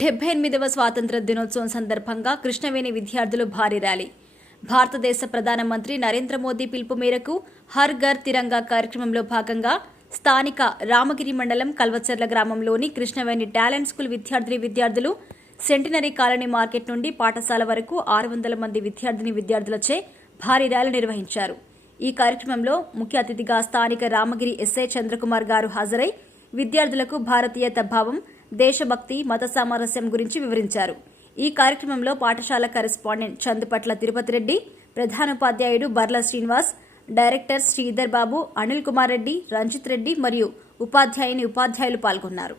డెబ్బై ఎనిమిదవ స్వాతంత్ర దినోత్సవం సందర్భంగా కృష్ణవేణి విద్యార్థులు భారీ ర్యాలీ. భారతదేశ ప్రధానమంత్రి నరేంద్ర మోదీ పిలుపు మేరకు హర్ ఘర్ తిరంగా కార్యక్రమంలో భాగంగా స్థానిక రామగిరి మండలం కల్వచర్ల గ్రామంలోని కృష్ణవేణి టాలెంట్ స్కూల్ విద్యార్థిని విద్యార్థులు సెంటినరీ కాలనీ మార్కెట్ నుండి పాఠశాల వరకు ఆరు వందల మంది విద్యార్థిని విద్యార్థులచే భారీ ర్యాలీ నిర్వహించారు. ఈ కార్యక్రమంలో ముఖ్య అతిథిగా స్థానిక రామగిరి ఎస్ఐ చంద్రకుమార్ గారు హాజరై విద్యార్థులకు భారతీయత భావం దేశభక్తి మత సామరస్యం గురించి వివరించారు. ఈ కార్యక్రమంలో పాఠశాల కరెస్పాండెంట్ చందుపట్ల తిరుపతి రెడ్డి ప్రధానోపాధ్యాయుడు బర్ల శ్రీనివాస్ డైరెక్టర్ శ్రీధర్ బాబు అనిల్ కుమార్ రెడ్డి రంజిత్ రెడ్డి మరియు ఉపాధ్యాయుని ఉపాధ్యాయులు పాల్గొన్నారు.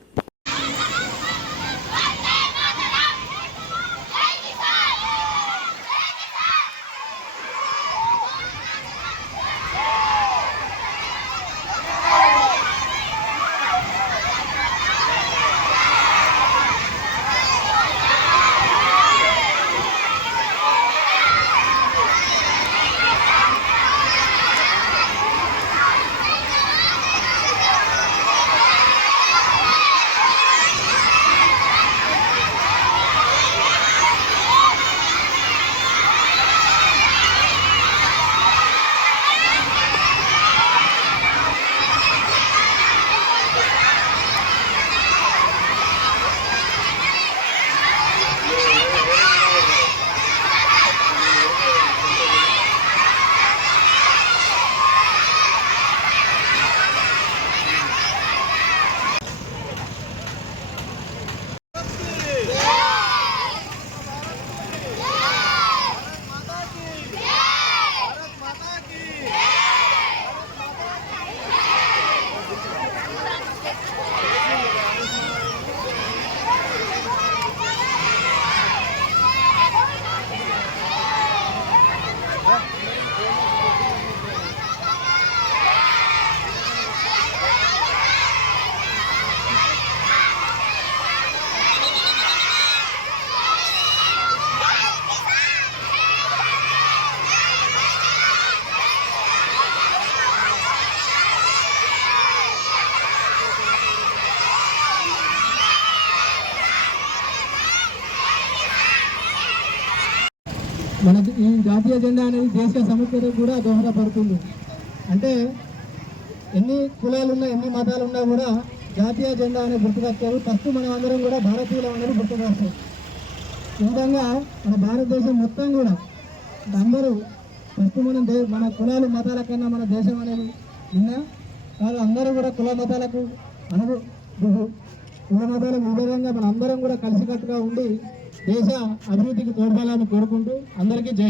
మన ఈ జాతీయ జెండా అనేది దేశ సమగ్రత కూడా దోహదపడుతుంది. అంటే ఎన్ని కులాలు ఉన్నా ఎన్ని మతాలు ఉన్నా కూడా జాతీయ జెండా అనేది గుర్తుకొస్తారు ఫస్ట్ మనం అందరం కూడా భారతీయులు అనేది గుర్తుకొస్తాం ఈ విధంగా మన భారతదేశం మొత్తం కూడా అందరూ ఫస్ట్ మనం దే మన కులాలు మతాల కన్నా మన దేశం అనేది నిన్న వాళ్ళు అందరూ కూడా కుల మతాలకు అనుగు కుల మతాలకు విధంగా మన అందరం కూడా కలిసికట్టుగా ఉండి దేశ అభివృద్ధికి తోడ్పడాలని కోరుకుంటూ అందరికీ జై